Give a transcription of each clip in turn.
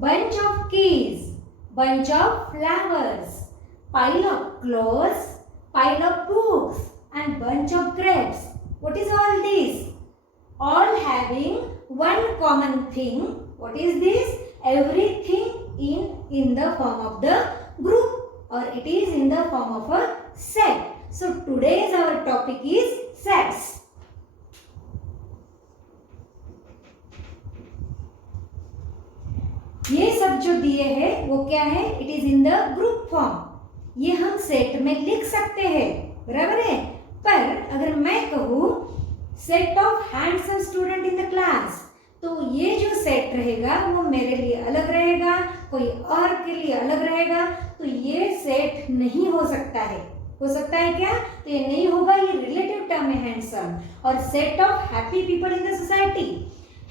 bunch of keys, bunch of flowers, pile of clothes, pile of books, and bunch of grapes. What is all this? All having one common thing. What is this? Everything in the form of the group, or it is in the form of a set. So today's our topic is sets. ये सब जो दिए हैं वो क्या है? It is in the group form. ये हम सेट में लिख सकते हैं, बराबर है. पर अगर मैं कहूँ set of handsome student in the class, तो ये जो सेट रहेगा वो मेरे लिए अलग रहेगा, कोई और के लिए अलग रहेगा. तो ये सेट नहीं हो सकता है. हो सकता है क्या? तो ये नहीं होगा. ये रिलेटिव टर्म है हैंडसम. और set of happy people in the society,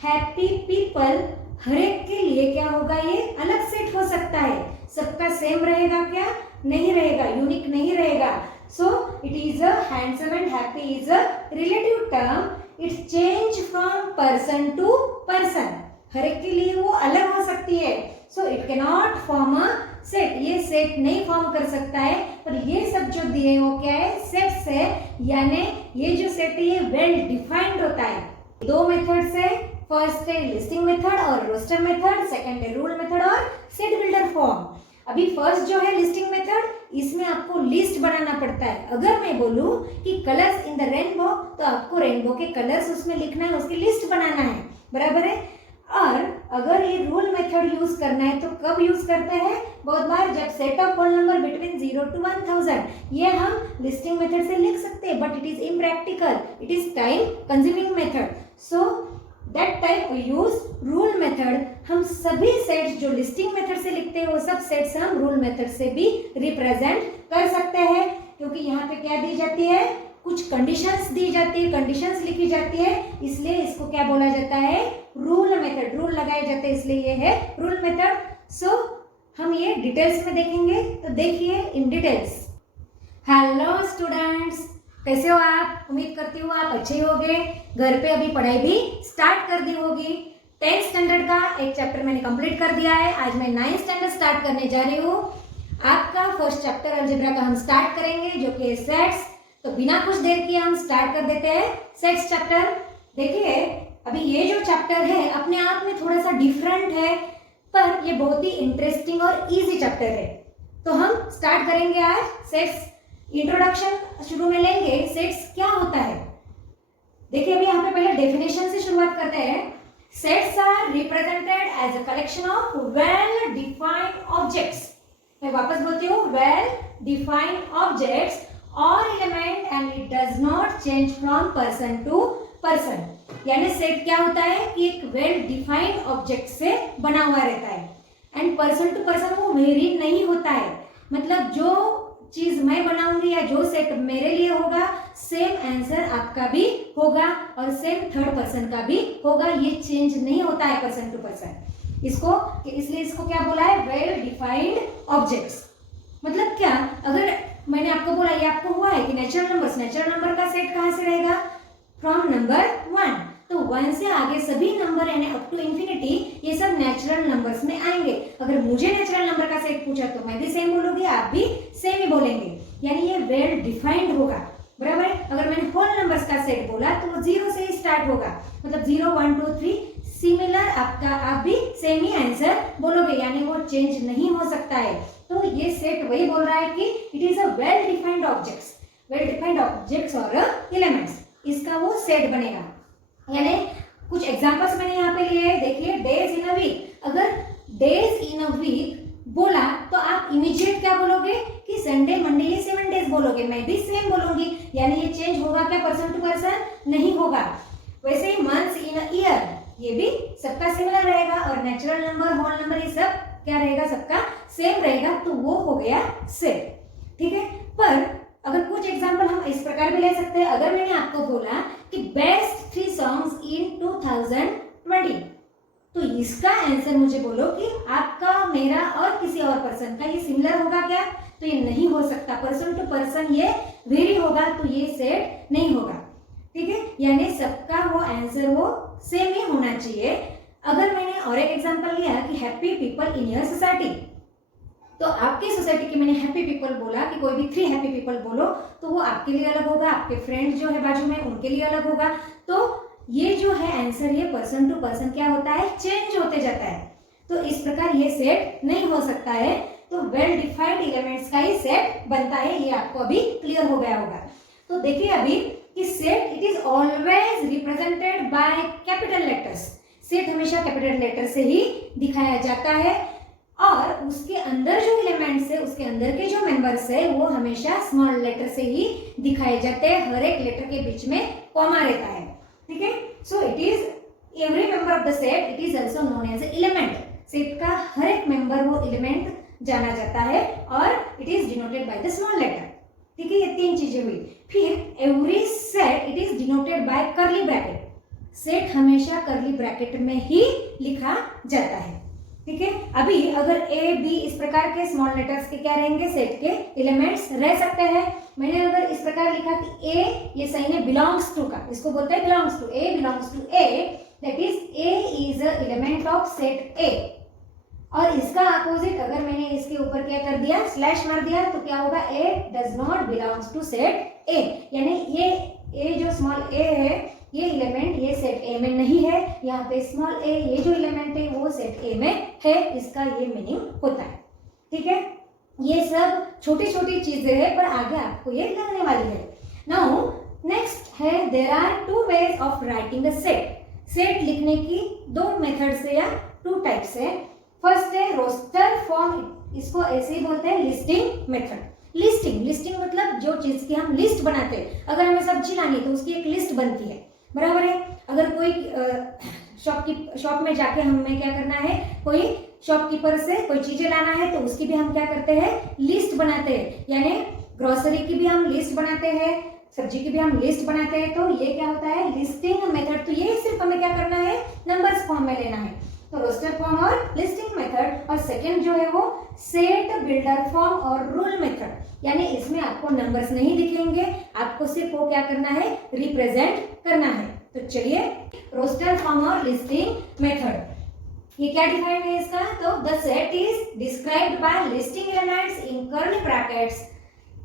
happy people हर एक के लिए क्या होगा? ये अलग सेट हो सकता है. सबका सेम रहेगा क्या? नहीं रहेगा. यूनिक नहीं रहेगा. So it is a handsome and happy is a relative term. It's change from person to person. हर एक के लिए वो अलग हो सकती है. So it can not form a set. ये सेट नहीं फॉर्म कर सकता है. पर ये सब जो दिए वो क्या है? सेट्स है. यानी ये जो सेट है ये वेल डिफाइंड होता है. दो मेथड्स है. फर्स्ट है लिस्टिंग मेथड और रोस्टर मेथड. सेकंड है रूल मेथड और सेट बिल्डर फॉर्म. अभी फर्स्ट जो है लिस्टिंग मेथड, इसमें आपको लिस्ट बनाना पड़ता है. अगर मैं बोलूं कि कलर्स इन द रेनबो, तो आपको रेनबो के कलर्स उसमें लिखना है, उसकी लिस्ट बनाना है, बराबर है. और अगर ये रूल मेथड यूज करना है तो कब यूज करते हैं? बहुत बार जब set of whole number between 0 to 1000. ये हम लिस्टिंग मेथड से लिख सकते हैं, but it is impractical. It is time consuming method. So that type we use rule method. हम सभी सेट्स जो लिस्टिंग मेथड से लिखते हैं वो सब सेट्स हम रूल मेथड से भी रिप्रेजेंट कर सकते हैं. क्योंकि यहाँ पे क्या दी जाती है? कुछ कंडीशंस दी जाती है, कंडीशंस लिखी जाती है, इसलिए इसको क्या बोला जाता है? Rule method. रूल लगाए जाते हैं, इसलिए ये है रूल मेथड. सो हम ये डिटेल्स में देखेंगे. तो देखिए इन डिटेल्स. हेलो स्टूडेंट्स, कैसे हो आप? उम्मीद करती हूँ आप अच्छे होंगे. घर पे अभी पढ़ाई भी स्टार्ट कर दी होगी. 10th स्टैंडर्ड का एक चैप्टर मैंने कंप्लीट कर दिया है. आज मैं 9th स्टैंडर्ड स्टार्ट करने जा रही हूँ. आपका फर्स्ट चैप्टर अलजेब्रा का हम स्टार्ट करेंगे, जो कि है सेट्स. तो बिना कुछ देर किए हम स्टार्ट कर देते हैं सेट्स चैप्टर. देखिए अभी ये जो चैप्टर है अपने आप में थोड़ा सा डिफरेंट है, पर ये बहुत ही इंटरेस्टिंग और इजी चैप्टर है. तो हम स्टार्ट करेंगे आज सेट्स. इंट्रोडक्शन शुरू में लेंगे. सेट्स क्या होता है? देखिए अभी यहाँ पे पहले डेफिनेशन से शुरुआत करते हैं. Sets are represented as a collection of well defined objects. मैं वापस बोलती हूँ, वेल डिफाइंड ऑब्जेक्ट्स और element and it does not change from person to person. यानी सेट क्या होता है कि एक वेल डिफाइंड ऑब्जेक्ट से बना हुआ रहता है एंड पर्सन टू पर्सन वो वेरी नहीं होता है. मतलब जो चीज मैं बनाऊंगी या जो सेट मेरे लिए होगा, सेम आंसर आपका भी होगा और सेम थर्ड पर्सन का भी होगा. ये चेंज नहीं होता है पर्सन टू पर्सन. इसको इसलिए इसको क्या बोला है? Well defined objects. मतलब क्या? अगर मैंने आपको बोला, ये आपको हुआ है कि नेचुरल नंबर का सेट कहाँ से रहेगा? From number 1. तो 1 से आगे सभी नंबर यानी अप टू इंफिनिटी ये सब नेचुरल नंबर्स में आएंगे. अगर मुझे नेचुरल नंबर का सेट पूछा तो मैं भी सेम बोलूंगी, आप भी सेम ही बोलेंगे. यानी ये वेल डिफाइंड होगा, बराबर. अगर मैंने होल नंबर्स का सेट बोला तो वो 0 से ही स्टार्ट होगा. मतलब 0 1 2 3 सिमिलर आपका, आप भी सेम ही आंसर बोलोगे. यानी वो चेंज नहीं हो सकता है. तो ये सेट वही बोल रहा है कि it is a well defined objects. Well defined objects और एलिमेंट्स, इसका वो सेट बनेगा. यानी कुछ एग्जांपल्स मैंने यहाँ पे लिए हैं. देखिए डेज इन अ वीक. अगर डेज इन अ वीक बोला तो आप इमीडिएट क्या बोलोगे कि संडे मंडे ये 7 डेज बोलोगे. मैं भी सेम बोलूंगी. यानी ये चेंज होगा क्या? पर्सन टू पर्सन नहीं होगा. वैसे ही मंथ्स इन अ ईयर, ये भी सबका सिमिलर रहेगा. और नेचुरल नंबर, होल नंबर, ये सब क्या रहेगा? सबका सेम रहेगा. तो वो हो गया सेट. ठीक है. पर अगर कुछ एग्जांपल हम इस प्रकार भी ले सकते हैं. अगर मैंने आपको बोला कि बेस्ट 3 सॉन्ग्स इन 2020, तो इसका आंसर मुझे बोलो कि आपका, मेरा और किसी और पर्सन का ये सिमिलर होगा क्या? तो ये नहीं हो सकता. पर्सन टू पर्सन ये वेरी होगा. तो ये सेट नहीं होगा. ठीक है. यानी सबका वो आंसर वो सेम ही होना चाहिए. अगर मैंने और एक एग्जांपल लिया कि happy people in your society, तो आपकी सोसाइटी के मैंने हैप्पी पीपल बोला कि कोई भी 3 हैप्पी पीपल बोलो, तो वो आपके लिए अलग होगा, आपके फ्रेंड जो है बाजू में उनके लिए अलग होगा। तो ये जो है आंसर, ये पर्सन टू पर्सन क्या होता है, चेंज होते जाता है। तो इस प्रकार ये सेट नहीं हो सकता है। तो वेल डिफाइंड एलिमेंट्स का ही सेट बनता है, ये आपको अभी क्लियर हो गया होगा। तो देखिए अभी कि set it is always represented by capital letters. Set हमेशा कैपिटल लेटर से ही दिखाया जाता है और उसके अंदर जो एलिमेंट्स है, उसके अंदर के जो मेंबर्स है वो हमेशा स्मॉल लेटर से ही दिखाए जाते हैं। हर एक लेटर के बीच में कॉमा रहता है, ठीक है। So it is every member of the set it is also known as element. Set का हर एक मेंबर वो एलिमेंट जाना जाता है और it is denoted by the small letter, ठीक है। ये 3 चीजें हुई। फिर every set it is denoted by curly bracket. Set हमेशा कर्ली ब्रैकेट में ही लिखा जाता है, ठीक है। अभी अगर ए बी इस प्रकार के स्मॉल लेटर्स के क्या रहेंगे, सेट के एलिमेंट्स रह सकते हैं। मैंने अगर इस प्रकार लिखा कि ए, ये सही है बिलोंग्स टू का, इसको बोलते हैं belongs to. A belongs to A, that is A is a element of set A. और इसका अपोजिट अगर मैंने इसके ऊपर क्या कर दिया, स्लैश मार दिया, तो क्या होगा, A does not belongs to set A. यानी ये ए जो स्मॉल ए है, ये एलिमेंट ये सेट ए में नहीं है। यहाँ पे स्मॉल ए ये जो एलिमेंट है वो सेट ए में है, इसका ये मीनिंग होता है, ठीक है। ये सब छोटी छोटी चीजें हैं पर आगे आपको ये लगने वाली है। नाउ नेक्स्ट है, there are 2 ways of writing a set. Set लिखने की 2 मेथड्स है या 2 टाइप्स है। फर्स्ट है रोस्टर फॉर्म, इसको ऐसे ही बोलते हैं लिस्टिंग मेथड। लिस्टिंग मतलब जो चीज की हम लिस्ट बनाते हैं। अगर हमें सब्जी लानी है तो उसकी एक लिस्ट बनती है, बराबर है। अगर कोई शॉप में जाके हमें क्या करना है, कोई शॉपकीपर से कोई चीजें लाना है तो उसकी भी हम क्या करते हैं, लिस्ट बनाते हैं। यानी ग्रोसरी की भी हम लिस्ट बनाते हैं, सब्जी की भी हम लिस्ट बनाते हैं। तो ये क्या होता है, लिस्टिंग मेथड। तो ये सिर्फ हमें क्या करना है, नंबर्स फॉर्म में लेना है। तो रोस्टर फॉर्म और लिस्टिंग मेथड। और सेकंड जो है वो सेट बिल्डर फॉर्म और रूल मेथड। यानी इसमें आपको नंबर्स नहीं दिखेंगे, आपको सिर्फ वो क्या करना है, रिप्रेजेंट करना है। तो चलिए रोस्टर फॉर्म और लिस्टिंग मेथड, ये क्या डिफाइंड है इसका, तो the set is described bye listing elements in curly brackets.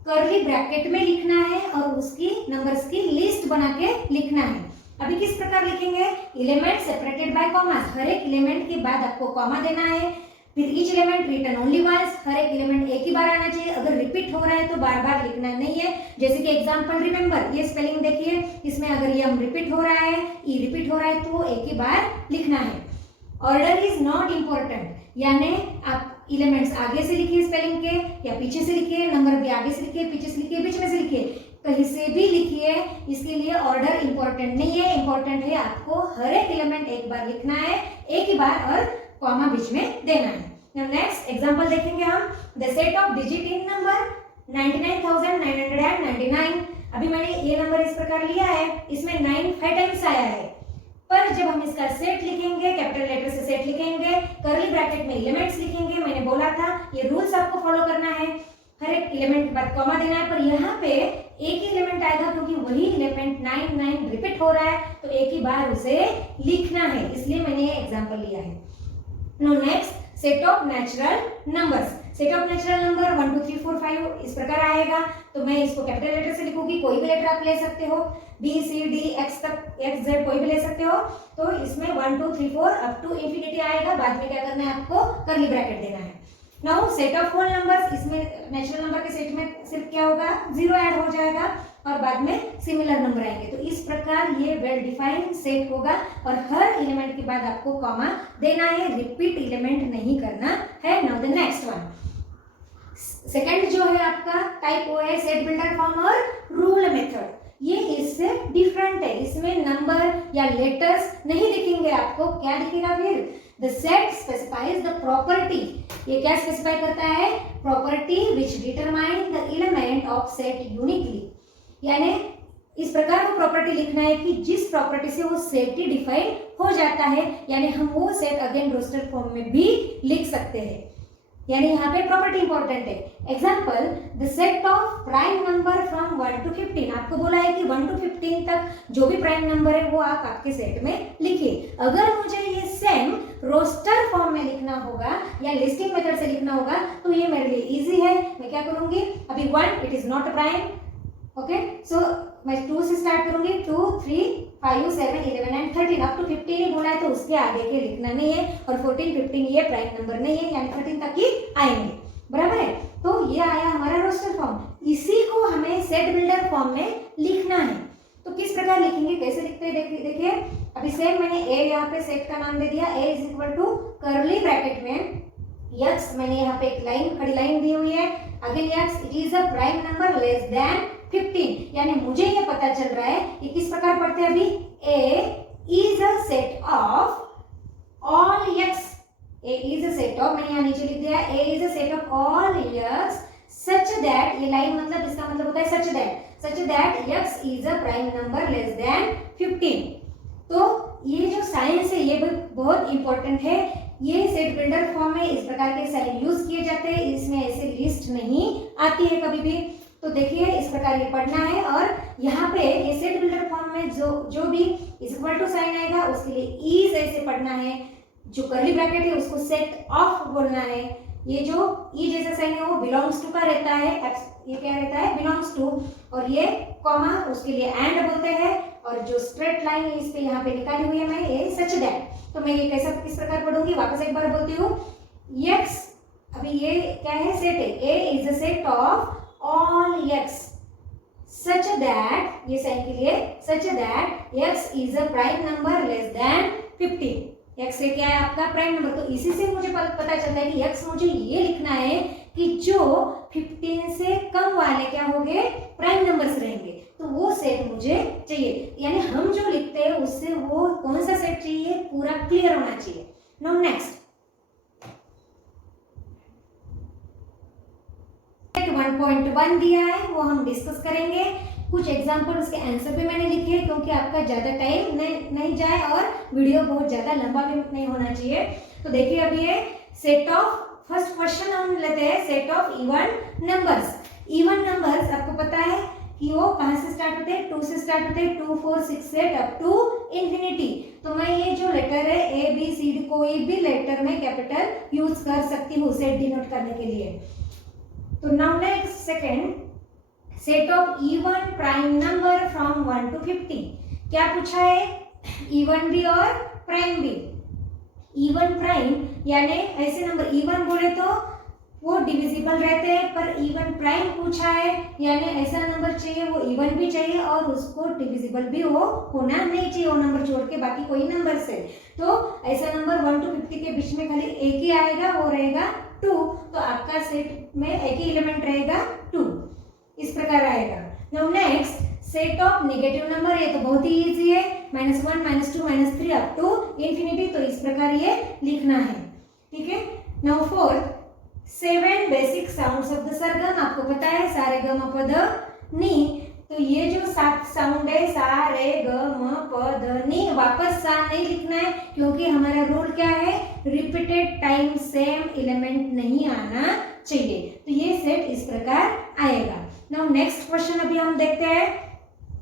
Curly bracket में लिखना है और उसकी नंबर्स की लिस्ट बना के लिखना है। अभी किस प्रकार लिखेंगे, एलिमेंट सेपरेटेड बाय कॉमास। हर एक एलिमेंट के बाद आपको कॉमा देना है। फिर each element written only once, हर एक एलिमेंट एक ही बार आना चाहिए। अगर रिपीट हो रहा है तो बार बार लिखना नहीं है। जैसे कि एग्जांपल रिमेंबर, ये स्पेलिंग देखिए, इसमें अगर ये हम रिपीट हो रहा है, ई रिपीट हो रहा है तो एक ही बार लिखना है। ऑर्डर इज नॉट इम्पोर्टेंट, यानी आप एलिमेंट्स आगे से लिखिए स्पेलिंग के या पीछे से लिखिए, नंबर भी आगे से लिखिए, पीछे से लिखिए, बीच में से लिखिए, कहीं से भी लिखिए। इसके लिए ऑर्डर इंपॉर्टेंट नहीं है, इंपॉर्टेंट है आपको हर एक एलिमेंट एक बार लिखना है, एक ही बार, और कॉमा बीच में देना है। नेक्स्ट एग्जांपल देखेंगे हम, the set of digit in number 99,999। अभी मैंने ये नंबर इस प्रकार लिया है, इसमें 9 5 टाइम्स आया है। पर जब हम इसका सेट लिखेंगे, कैपिटल लेटर से सेट लिखेंगे, कर्ली ब्रैकेट में एलिमेंट्स लिखेंगे। मैंने बोला था ये रूल्स आपको फॉलो करना है, हर एक एलिमेंट के बाद कॉमा देना है। पर यहाँ पे एक ही एलिमेंट आएगा क्योंकि वही एलिमेंट 9 रिपीट हो रहा है, तो एक ही बार उसे लिखना है, इसलिए मैंने ये एग्जांपल लिया है। Now next, set of natural numbers. Set of natural number 1 2 3 4 5 इस प्रकार आएगा। तो मैं इसको कैपिटल लेटर से लिखूंगी, कोई भी लेटर आप ले सकते हो, बी सी डी एक्स तक, एक्स जेड कोई भी ले सकते हो। तो इसमें 1 2 3 4 अप टू इंफिनिटी आएगा। बाद में क्या करना है, आपको कर्ली ब्रैकेट देना है। Now set of whole numbers, इसमें नेचुरल नंबर के सेट में सिर्फ क्या होगा, 0 ऐड हो जाएगा और बाद में सिमिलर नंबर आएंगे। तो इस प्रकार ये वेल डिफाइंड सेट होगा और हर एलिमेंट के बाद आपको कॉमा देना है, रिपीट एलिमेंट नहीं करना है। Now the next one, second जो है आपका टाइप वो है सेट बिल्डर फॉर्म और रूल मेथड। ये इससे डिफरेंट है, इसमें नंबर या लेटर्स नहीं दिखेंगे आपको। क्या दिखेगा फिर, the set specifies the property. ये क्या स्पेसिफाई करता है, property which determine the element of set uniquely. यानी इस प्रकार वो प्रॉपर्टी लिखना है कि जिस प्रॉपर्टी से वो सेट ही डिफाइन हो जाता है, यानी हम वो सेट अगेन रोस्टर फॉर्म में भी लिख सकते हैं। यानी यहाँ पे प्रॉपर्टी इंपॉर्टेंट है। Example, the set of prime number from 1 to 15। आपको बोला है कि 1 to 15 तक जो भी प्राइम नंबर है वो आप आपके सेट में लिखिए। अगर मुझे ये सेम रोस्टर फॉर्म में लिखना होगा या लिस्टिंग मेथड से लिखना होगा तो ये मेरे लिए इजी है। मैं क्या करूंगी, अभी 1 it is not prime, okay, so मैं 2 से स्टार्ट करूंगी, 2 3 5 7 11 एंड 13 अप टू 15 ही बोला है तो उसके आगे के लिखना नहीं है, और 14 15 ये प्राइम नंबर नहीं है, यानी 13 तक ही आएंगे, बराबर है। तो ये आया हमारा रोस्टर फॉर्म, इसी को हमें सेट बिल्डर फॉर्म में लिखना है। तो किस प्रकार लिखेंगे, कैसे लिखते हैं, देखिए अभी सेम मैंने ए यहाँ पे सेट का नाम दे दिया, A is equal to curly bracket में यक्स, मैंने यहाँ पे एक लाइन खड़ी लाइन दी हुई है, again x it is a prime number less than 15, यानी मुझे ये पता चल रहा है कि किस प्रकार पढ़ते हैं अभी, A is a set of all x, A is a set of, मैंने यहाँ नीचे लिख दिया A is a set of all x such that, ये लाइन मतलब इसका मतलब होता है such that x is a prime number less than 15। तो ये जो साइंस है ये बहुत इंपॉर्टेंट है, ये सेट बिल्डर फॉर्म में इस प्रकार के साइन यूज किए जाते हैं, इसमें ऐसे लिस्ट नहीं आती है कभी भी। तो देखिए इस प्रकार ये पढ़ना है, और यहाँ पे ये सेट बिल्डर फॉर्म में जो भी इक्वल टू साइन आएगा उसके लिए इज ऐसे पढ़ना है, जो कर्ली ब्रैकेट है उसको सेट ऑफ बोलना है, ये जो ई जैसा साइन है वो बिलोंग्स टू का रहता है, ये क्या रहता है बिलोंग्स टू, और ये कॉमा उसके लिए एंड बोलते हैं, और जो स्ट्रेट लाइन है इस पे यहाँ पे निकाली हुई है मैं, ये सच दैट। तो मैं ये कैसा किस प्रकार पढ़ूंगी, वापस एक बार बोलती हूँ, यक्स अभी ये क्या है, सेट है, A is a set of all x such that, ये साइन के लिए such that x is a prime number less than 15, x से क्या है आपका प्राइम नंबर। तो इसी से मुझे पता चलता है कि x मुझे ये लिखना है कि जो 15 से कम वाले क्या होंगे, प्राइम नंबर्स रहेंगे, तो वो सेट मुझे चाहिए, यानी हम जो लिखते हैं उससे वो कौन सा सेट चाहिए पूरा क्लियर होना चाहिए। नाउ नेक्स्ट 1.1 दिया है वो हम डिस्कस करेंगे, कुछ एग्जांपल उसके आंसर भी मैंने लिखे हैं क्योंकि आपका ज़्यादा टाइम नहीं जाए और वीडियो बहुत ज़्यादा लंबा भी नहीं होना चाहिए। तो देखिए अभी ये सेट ऑफ, फर्स्ट क्वेश्चन हम लेते हैं set of even numbers. Even numbers आपको पता है कि वो कहाँ से स्टार्ट होते हैं, 2 से स्टार्ट होते हैं, 2 4 6 8 अप टू इंफिनिटी। तो मैं ये जो लेटर है ए बी सी डी कोई भी लेटर में कैपिटल यूज कर सकती हूँ सेट डिनोट करने के लिए। तो now next second, set of even prime number from 1 to 15। क्या पूछा है, इवन भी और प्राइम भी। इवन प्राइम यानी ऐसे नंबर, इवन बोले तो वो डिविजिबल रहते हैं, पर इवन प्राइम पूछा है यानी ऐसा नंबर चाहिए वो इवन भी चाहिए और उसको डिविजिबल भी हो होना नहीं चाहिए, वो नंबर छोड़ के बाकी कोई नंबर से। तो ऐसा नंबर 1 to 50 के बीच में खाली एक ही आएगा, वो रहेगा 2। तो आपका सेट में एक ही एलिमेंट रहेगा 2, इस प्रकार आएगा। Now next set of negative number, ये तो बहुत ही इजी है, -1 -2 -3 अप टू इंफिनिटी, तो इस प्रकार ये लिखना है, ठीक है। Now fourth 7 basic sounds of the sargam, आपको पता है सा रे ग म प ध नी, तो ये जो 7 साउंड है सा रे ग म प ध नी, वापस सा नहीं लिखना है क्योंकि हमारा रूल क्या है, रिपीटेड टाइम सेम एलिमेंट नहीं आना चाहिए। तो ये सेट इस प्रकार आएगा। नाउ नेक्स्ट क्वेश्चन अभी हम देखते हैं,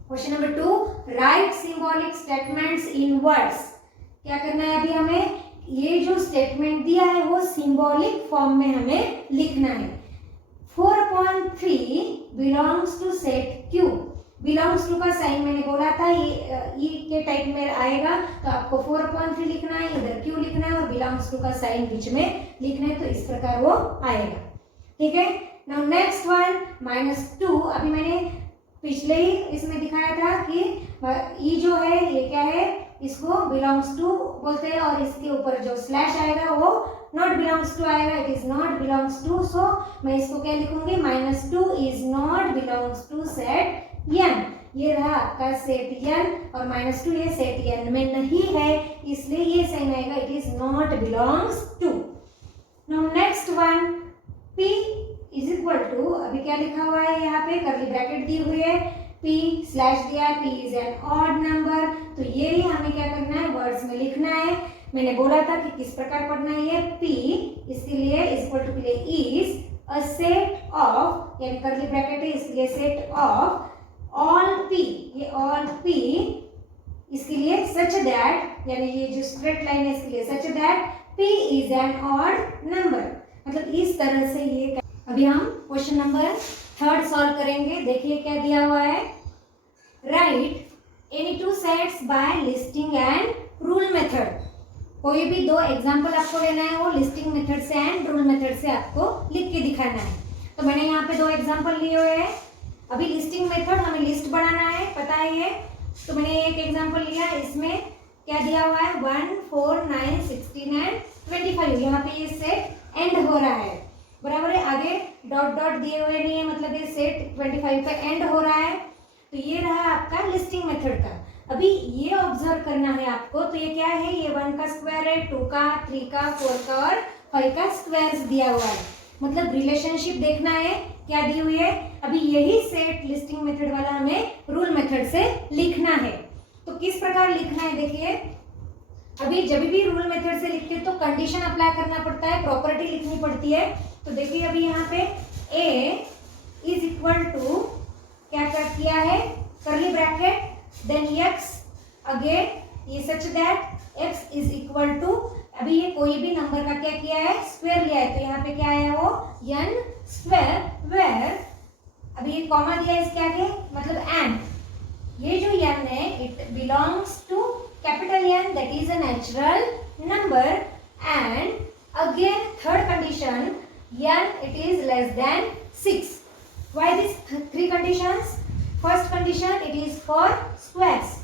question number 2, right symbolic statements in words. क्या करना है अभी हमें, ये जो स्टेटमेंट दिया है वो सिंबॉलिक फॉर्म में हमें लिखना है। 4/3 belongs to set Q। Belongs to का साइन मैंने बोला था ये के टाइप में आएगा, तो आपको 4/3 लिखना है, इधर Q लिखना है और बिलोंग्स टू का साइन बीच में लिखना है, तो इस प्रकार वो आएगा, ठीक है। नाउ नेक्स्ट वन -2, अभी मैंने पिछले ही इसमें दिखाया था कि ये जो है ये क्या है, इसको बिलोंग्स टू बोलते हैं और इसके ऊपर जो स्लैश आएगा वो नॉट बिलोंग्स टू आएगा, it is not belongs to. So मैं इसको क्या लिखूंगी, -2 is not belongs to set n। ये रहा आपका सेट n और -2 ये सेट n में नहीं है, इसलिए ये साइन आएगा, it is not belongs to. Now next one p is equal to, अभी क्या लिखा हुआ है यहाँ पे, कर्ली ब्रैकेट दी हुई है, p स्लैश दिया, p is an odd number, तो ये ही हमें क्या करना है, वर्ड्स में लिखना है। मैंने बोला था कि किस प्रकार पढ़ना है, ये p इसके लिए इक्वल टू के लिए इज अ सेट ऑफ, यानी कर्ली ब्रैकेट है इसलिए सेट ऑफ ऑल p, ये ऑल p इसके लिए सच दैट यानी ये जो स्ट्रेट लाइन है इसके लिए such that p is an odd number, मतलब इस तरह से ये। अभी हम क्वेश्चन नंबर 3 सॉल्व करेंगे। देखिए क्या दिया हुआ है, write any two sets by listing and rule method. कोई भी 2 एग्जाम्पल आपको लेना है, वो लिस्टिंग मेथड से एंड रूल मेथड से आपको लिख के दिखाना है। तो मैंने यहाँ पे 2 एग्जाम्पल लिए हुए हैं। अभी लिस्टिंग मेथड, हमें लिस्ट बनाना है, पता है ये। तो मैंने एक एग्जाम्पल लिया, इसमें क्या दिया हुआ है 1, 4, 9, 16 एंड 25। यहाँ पे ये सेट एंड हो रहा है, बराबर है। आगे डॉट डॉट दिए हुए नहीं है, मतलब ये सेट 25 पे एंड हो रहा है। तो ये रहा आपका लिस्टिंग मेथड का। अभी ये ऑब्जर्व करना है आपको, तो ये क्या है, ये 1 का स्क्वायर है, 2 का, 3 का, 4 का और 5 का स्क्वायर दिया हुआ है, मतलब रिलेशनशिप देखना है क्या दी हुई है। अभी यही सेट लिस्टिंग मेथड वाला हमें रूल मेथड से लिखना है। तो किस प्रकार लिखना है देखिए, अभी जब भी रूल मेथड से लिखते हैं तो कंडीशन अप्लाई करना पड़ता है, प्रॉपर्टी लिखनी पड़ती है। तो देखिए अभी यहाँ पे a इज इक्वल टू क्या किया है, करली ब्रैकेट, देन x अगेन ये such that x is equal to, अभी ये कोई भी नंबर का क्या किया है, स्क्वायर लिया है। तो यहाँ पे क्या है वो n स्क्वायर, वेयर अभी ये कॉमा दिया है इसके आगे, मतलब एंड ये जो n है it belongs to capital N, that is a natural number. And again third condition, n it is less than 6. Why these 3 conditions? First condition, it is for squares.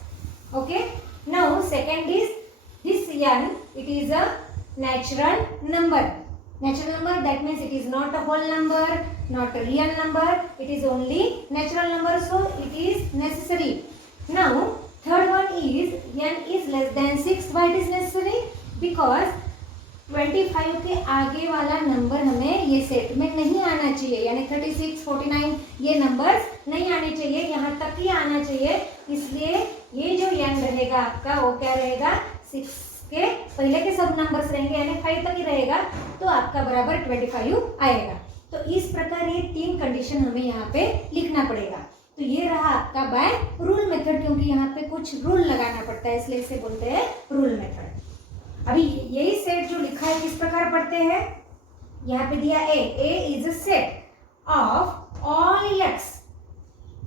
Okay. Now second is this n, it is a natural number. Natural number, that means it is not a whole number, not a real number. It is only natural number, so it is necessary. Now third one is n is less than 6. Why it is necessary? Because 25 के आगे वाला number हमें ये set में नहीं आना चाहिए, यानी 36, 49 ये नंबर्स नहीं आने चाहिए, यहाँ तक ही आना चाहिए। इसलिए ये जो n रहेगा आपका वो क्या रहेगा, 6 के पहले के सब नंबर्स रहेंगे, यानी 5 तक ही रहेगा, तो आपका बराबर 25 आएगा। तो इस प्रकार ये 3 कंडीशन हमें यहाँ पे लिखना पड़ेगा। तो ये रहा आपका बाय रूल मेथड, क्योंकि यहाँ पे कुछ रूल लगाना पड़ता है, इसलिए इसे बोलते हैं रूल मेथड। अभी यही सेट जो लिखा है किस प्रकार पढ़ते हैं, यहाँ पे दिया a is a set of all x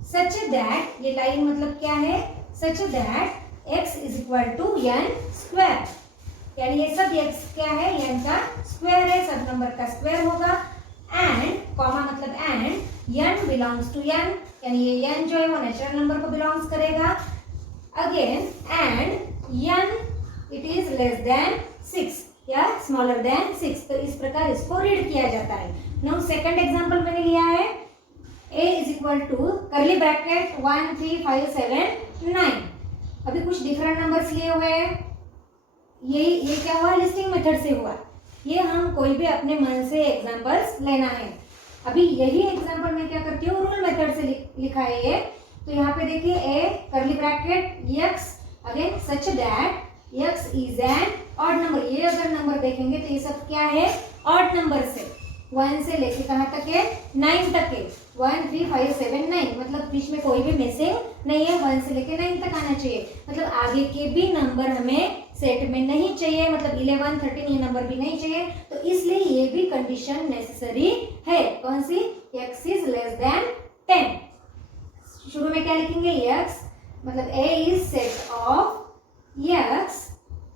such that, ये लाइन मतलब क्या है, such that x is equal to n square, यानी ये सब x क्या है, n का स्क्वायर है, सब नंबर का स्क्वायर होगा। एंड कॉमा मतलब and n belongs to n, यानी ये n जो है वो नेचुरल नंबर को बिलोंग्स करेगा। Again and n it is less than 6 या स्मॉलर देन 6। तो इस प्रकार इसको रीड किया जाता है। नाउ सेकंड एग्जांपल मैंने लिया है, a is equal to curly bracket 1, 3, 5, 7, 9। अभी कुछ डिफरेंट नंबर्स लिए हुए हैं, ये क्या हुआ, लिस्टिंग मेथड से हुआ। ये हम कोई भी अपने मन से एग्जांपल्स लेना है। अभी यही एग्जांपल मैं क्या करती हूँ, रूल मेथड से लिखा है ये। तो यहाँ पे देखिए a करली bracket x again such that x is an odd number. ये अगर नंबर देखेंगे तो ये सब क्या है, ऑड नंबर से 1 से लेके कहाँ तक है, 9 तक है। 1, 3, 5, 7, 9, मतलब बीच में कोई भी मिसिंग नहीं है, 1 से लेके 9 तक आना चाहिए। मतलब आगे के भी नंबर हमें सेट में नहीं चाहिए, मतलब 11, 13 ये नंबर भी नहीं चाहिए। तो इसलिए ये भी कंडीशन नेसेसरी है। कौन सी, x इज लेस देन 10। शुरू में क्या लिखेंगे, x मतलब a is set of x,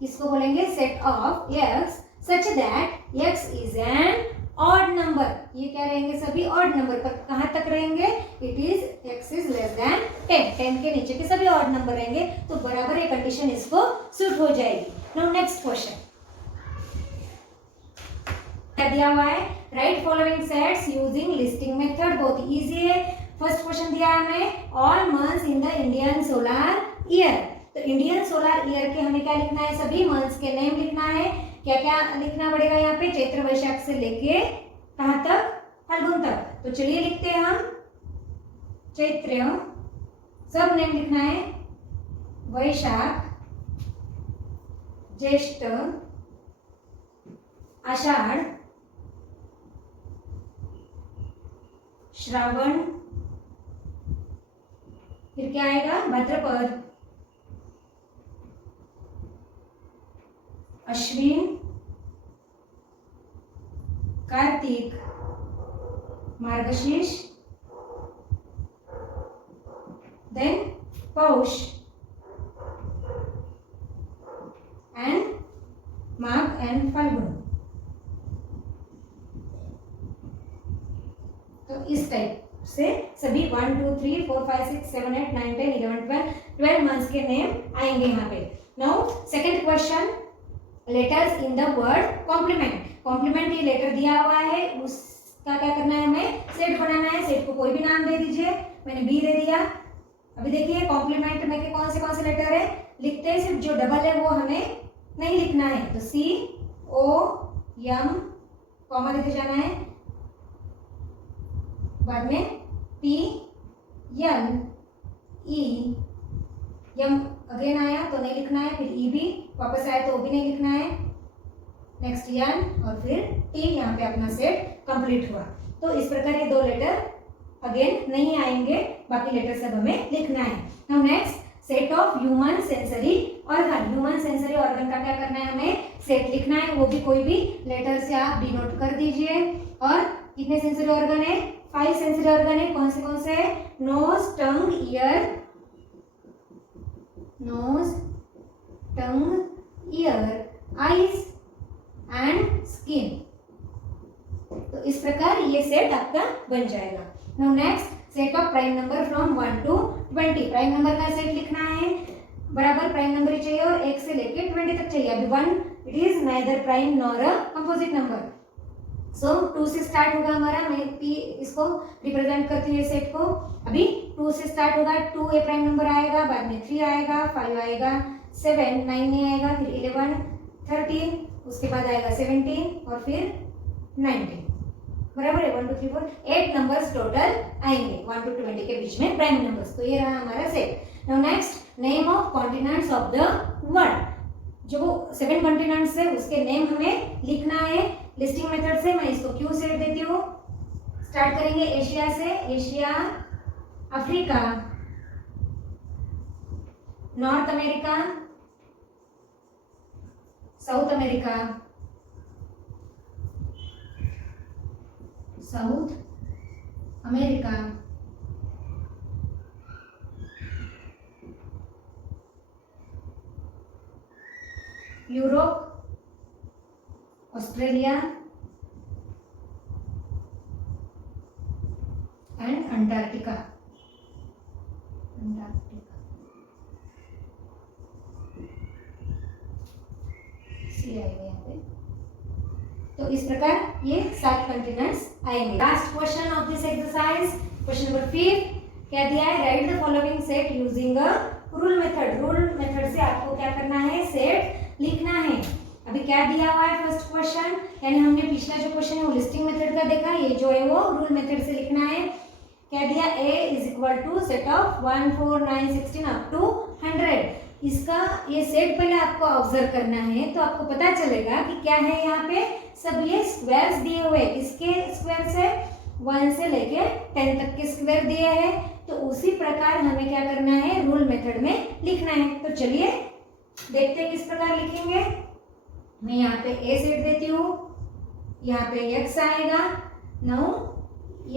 इसको बोलेंगे set of x such that x is an odd number. ये क्या रहेंगे, सभी ऑड नंबर, पर कहां तक रहेंगे, it is x is less then 10। 10 के नीचे के सभी ऑड नंबर रहेंगे, तो बराबर ये कंडीशन इसको सूट हो जाएगी। नाउ नेक्स्ट क्वेश्चन क्या दिया हुआ है, right following sets using listing method. बहुत इजी है। फर्स्ट क्वेश्चन दिया है हमें, all months in the Indian solar year. तो इंडियन सोलर ईयर के हमें क्या लिखना है, सभी मंथ्स के नेम लिखना है। क्या क्या लिखना पड़ेगा यहाँ पे, चैत्र वैशाख से लेके कहाँ तक, फाल्गुन तक। तो चलिए लिखते हैं हम, चैत्र सब नेम लिखना है, वैशाख, ज्येष्ठ, आषाढ़, श्रावण, फिर क्या आएगा, भाद्रपद, अश्विन, कार्तिक, मार्गशीर्ष, then Paush and Magh and Falgun। तो इस टाइप से सभी 1 2 3 4 5 6 7 8 9 10 11 12 मंथ्स के नेम आएंगे यहाँ पे। Now second question, letters in the word complement. Complement ये लेटर दिया हुआ है, उसका क्या करना है, हमें सेट बनाना है। सेट को कोई भी नाम दे दीजिए, मैंने बी दे दिया। अभी देखिए कॉम्प्लीमेंट में के कौन से लेटर है, लिखते हैं सिर्फ जो डबल है वो हमें नहीं लिखना है, तो सी ओ एम कॉमा देके जाना है, बाद में P N E, M again आया तो नहीं लिखना है, फिर ई भी वापस आया तो वो भी नहीं लिखना है, नेक्स्ट एन और फिर टी। यहाँ पे अपना सेट कंप्लीट हुआ। तो इस प्रकार ये दो लेटर अगेन नहीं आएंगे, बाकी लेटर सब हमें लिखना है। Now next, set of human sensory organ. Human sensory organ का क्या करना है, हमें सेट लिखना है, वो भी कोई भी लेटर से आप डिनोट कर दीजिए। और कितने सेंसरी ऑर्गन है, 5 सेंसरी ऑर्गन है। कौन से है, nose, tongue, ear, nose, tongue, ear, eyes and skin. तो इस प्रकार ये सेट आपका बन जाएगा। Now next, set of prime number from 1 to 20। Prime number का सेट लिखना है, बराबर प्राइम नंबर ही चाहिए और 1 से लेके 20 तक चाहिए। अभी 1 it is neither prime nor a composite number, so 2 से स्टार्ट होगा हमारा। मैं पी इसको रिप्रेजेंट करती हूँ सेट को। अभी 2 से स्टार्ट होगा, 2 ए प्राइम नंबर आएगा, बाद में 3 आएगा, 5 आएगा, 7 9 नहीं आएगा, फिर 11 13, उसके बाद आएगा 17 और फिर 19। बराबर है, 1 2 3 4 8 नंबर्स टोटल आएंगे 1 to 20 के बीच में प्राइम नंबर्स। तो ये रहा हमारा set. Now next, name of continents of the world. जो 7 कॉन्टिनेंट्स है उसके नेम हमें लिखना है। लिस्टिंग मेथड से मैं इसको क्यू सेट देती हूँ। स्टार्ट करेंगे एशिया से, Asia, Africa, North America, South America, South America, Europe, Australia and Antarctica. C आएगा यहाँ पे। तो इस प्रकार ये 7 कंटिनेंट्स आएंगे। Last question of this exercise, question number 5 क्या दिया है, right the following set using a rule method. Rule method से आपको क्या करना है, सेट लिखना है। अभी क्या दिया हुआ है फर्स्ट क्वेश्चन, यानी हमने पिछला जो क्वेश्चन है वो लिस्टिंग मेथड का देखा, ये जो है वो रूल मेथड से लिखना है। क्या दिया, a is equal to set of 1 4 9 16 up to 100। इसका ये सेट पहले आपको ऑब्जर्व करना है तो आपको पता चलेगा कि क्या है यहाँ पे, सब ये स्क्वायर्स दिए हुए। किसके स्क्वायर्स है, 1 से लेके 10 तक के स्क्वायर दिए हैं। तो उसी प्रकार हमें क्या करना है, रूल मेथड में लिखना है। तो चलिए देखते हैं किस प्रकार लिखेंगे। मैं यहाँ पे a सेट देती हूँ, यहाँ पे x आएगा। नाउ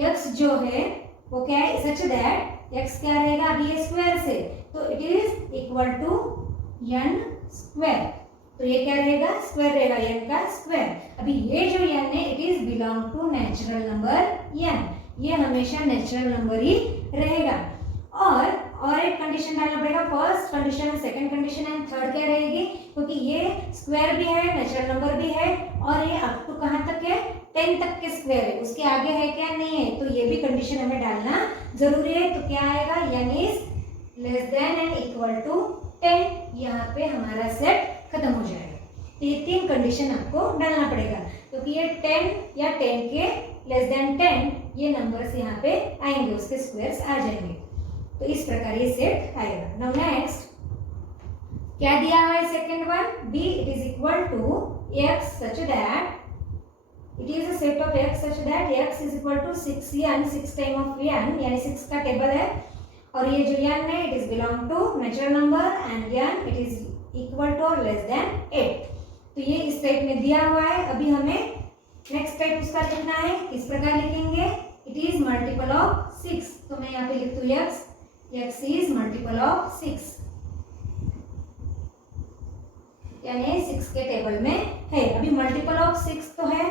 x जो है वो क्या है, सच दैट x क्या रहेगा, अभी ये स्क्वायर से तो it is equal to n square. तो ये क्या रहेगा, स्क्वायर रहेगा, n का स्क्वायर। अभी ये जो n है it is belong to natural number n, ये हमेशा नेचुरल नंबर ही रहेगा। और एक कंडीशन डालना पड़ेगा, first condition, second condition and third क्या रहेगी, क्योंकि ये स्क्वायर भी है, नेचुरल नंबर भी है और ये अप टू कहाँ तक है, 10 तक के स्क्वायर है, उसके आगे है क्या, नहीं है। तो ये भी कंडीशन हमें डालना जरूरी है। तो क्या आएगा, n is less than and equal to 10। यहाँ पे हमारा सेट खत्म हो जाएगा। तो ये 3 कंडीशन आपको डालना पड़ेगा, क्योंकि ये 10 या 10 के लेस देन 10 ये नंबर्स यहाँ पे आएंगे, उसके स्क्वायर्स आ जाएंगे। तो इस प्रकार ये सेट आएगा। नाउ नेक्स्ट क्या दिया हुआ है, second one, b it is equal to x such that it is a set of x such that x is equal to 6n, 6 time of n, यानी 6 का टेबल है। और ये जो n है it is belong to natural number and n it is equal to और less than 8। तो ये इस टाइप में दिया हुआ है। अभी हमें नेक्स्ट टाइप उसका लिखना है। किस प्रकार लिखेंगे? It is multiple of 6। तो मैं यहाँ पे लिखती हूँ x इज मल्टीपल ऑफ 6, यानी 6 के टेबल में है। अभी मल्टीपल ऑफ 6 तो है,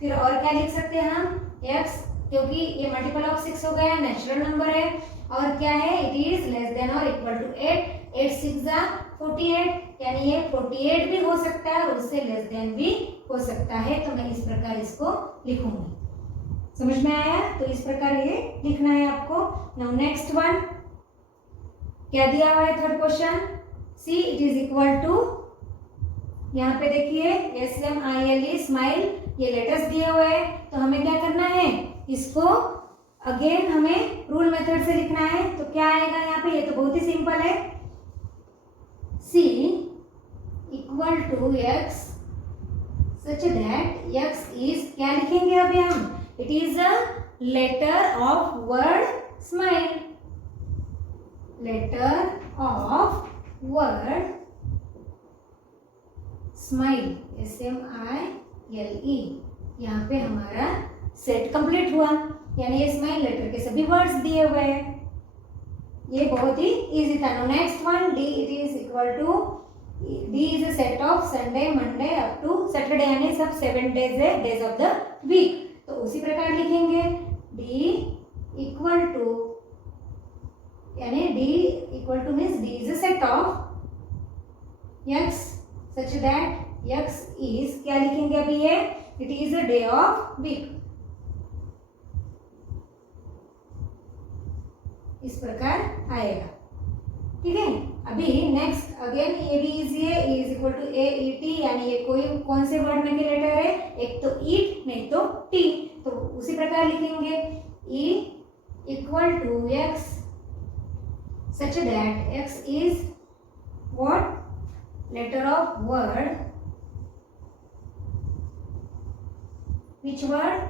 फिर और क्या लिख सकते हैं हम? x, क्योंकि ये मल्टीपल ऑफ 6 हो गया, नेचुरल नंबर है। और क्या है? इट इज लेस देन और इक्वल टू 8। 8 6 48, यानी ये 48 भी हो सकता है और उससे लेस देन भी हो सकता है। तो मैं इस प्रकार इसको लिखूंगी। समझ में आया? तो इस प्रकार ये लिखना है आपको। नाउ नेक्स्ट वन क्या दिया हुआ है? Third question, C it is equal to, यहाँ पे देखिए SMILE स्माइल, ये लेटर्स दिए हुए हैं। तो हमें क्या करना है? इसको अगेन हमें रूल मेथड से लिखना है। तो क्या आएगा यहाँ पे? ये तो बहुत ही सिंपल है। C equal to x such that x is, क्या लिखेंगे अभी हम? It is a letter of word smile, letter of word smile, SMILE। यहाँ पे हमारा सेट कंप्लीट हुआ, यानी ये स्माइल लेटर के सभी वर्ड्स दिए हुए हैं। ये बहुत ही इजी था। No next one, D it is equal to, D is a set of Sunday Monday up to Saturday, यानी सब 7 डेज है, डेज ऑफ द वीक। तो उसी प्रकार लिखेंगे D इक्वल टू, यानी D equal to means D is a set of x such that x is, क्या लिखेंगे अभी ये? It is a day of week. इस प्रकार आएगा, ठीक है। अभी नेक्स्ट अगेन ये भी इजी है। E is equal to AET, यानी ये कोई कौन से वर्ड में के लेटर है? एक तो ईट, नहीं तो टी। तो उसी प्रकार लिखेंगे E equal to x such that x is what? Letter of word, which word?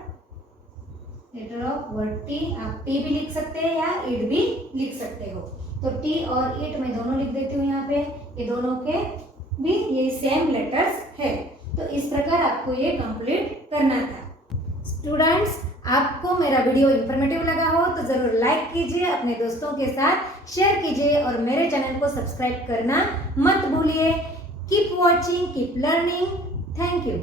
Letter of word T. आप टी भी लिख सकते हैं या ईट भी लिख सकते हो। तो टी और ईट मैं दोनों लिख देती हूँ यहाँ पे। ये दोनों के भी ये सेम लेटर्स है। तो इस प्रकार आपको ये कंप्लीट करना था। स्टूडेंट्स, आपको मेरा वीडियो इन्फॉर्मेटिव लगा हो तो जरूर लाइक कीजिए, अपने दोस्तों के साथ शेयर कीजिए और मेरे चैनल को सब्सक्राइब करना मत भूलिए। Keep watching, keep learning. Thank you.